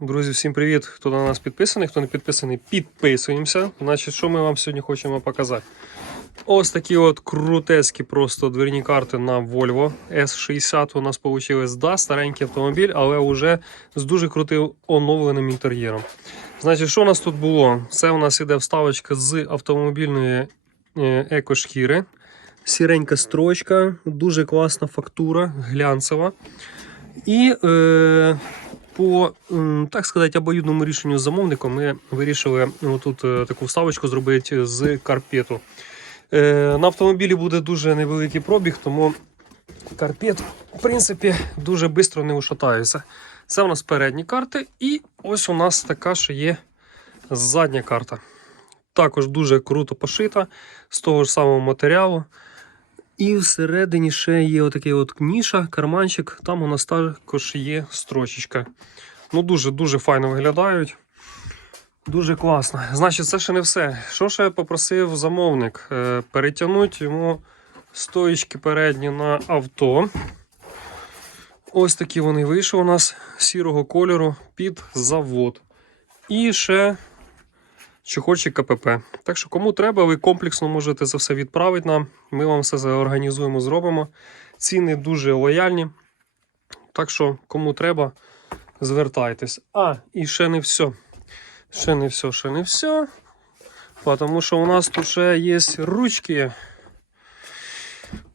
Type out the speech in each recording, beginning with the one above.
Друзі, всім привіт! Хто на нас підписаний, хто не підписаний, підписуємося. Значить, що ми вам сьогодні хочемо показати? Ось такі от крутецькі просто дверні карти на Volvo S60 у нас вийшли. Да, старенький автомобіль, але вже з дуже крутим оновленим інтер'єром. Значить, що у нас тут було? Це у нас іде вставочка з автомобільної е, екошкіри. Сіренька строчка, дуже класна фактура, глянцева. І е, по так сказати, обоюдному рішенню з замовником ми вирішили тут таку вставочку зробити з карпету. Е, на автомобілі буде дуже невеликий пробіг, тому карпет, в принципі, дуже швидко не ушатається. Це у нас передні карти, і ось у нас така, що є задня карта. Також дуже круто пошита з того ж самого матеріалу. І всередині ще є отакий от ніша, карманчик. Там у нас також є строчечка. Ну, дуже-дуже файно виглядають. Дуже класно. Значить, це ще не все. Що ще попросив замовник? Е, перетягнути йому стоїчки передні на авто. Ось такі вони вийшли у нас сірого кольору під завод. І ще чохольчик КПП. Так що, кому треба, ви комплексно можете це все відправити нам. Ми вам все заорганізуємо, зробимо. Ціни дуже лояльні. Так що, кому треба, звертайтесь. А, і ще не все. Ще не все, ще не все. Тому що у нас тут ще є ручки.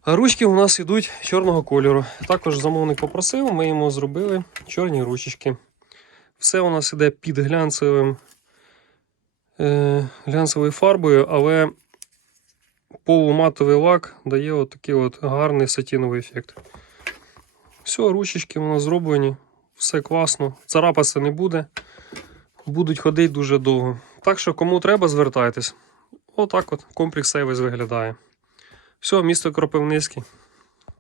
А ручки у нас йдуть чорного кольору. Також замовник попросив, ми йому зробили чорні ручечки. Все у нас іде під глянцевим е, глянцевою фарбою, але полуматовий лак дає от такий от гарний сатіновий ефект. Все, ручечки у нас зроблені, все класно. Царапатися не буде. Будуть ходити дуже довго. Так що, кому треба, звертайтесь. Отак от комплекс сервіс виглядає. Все, місто Кропивницький.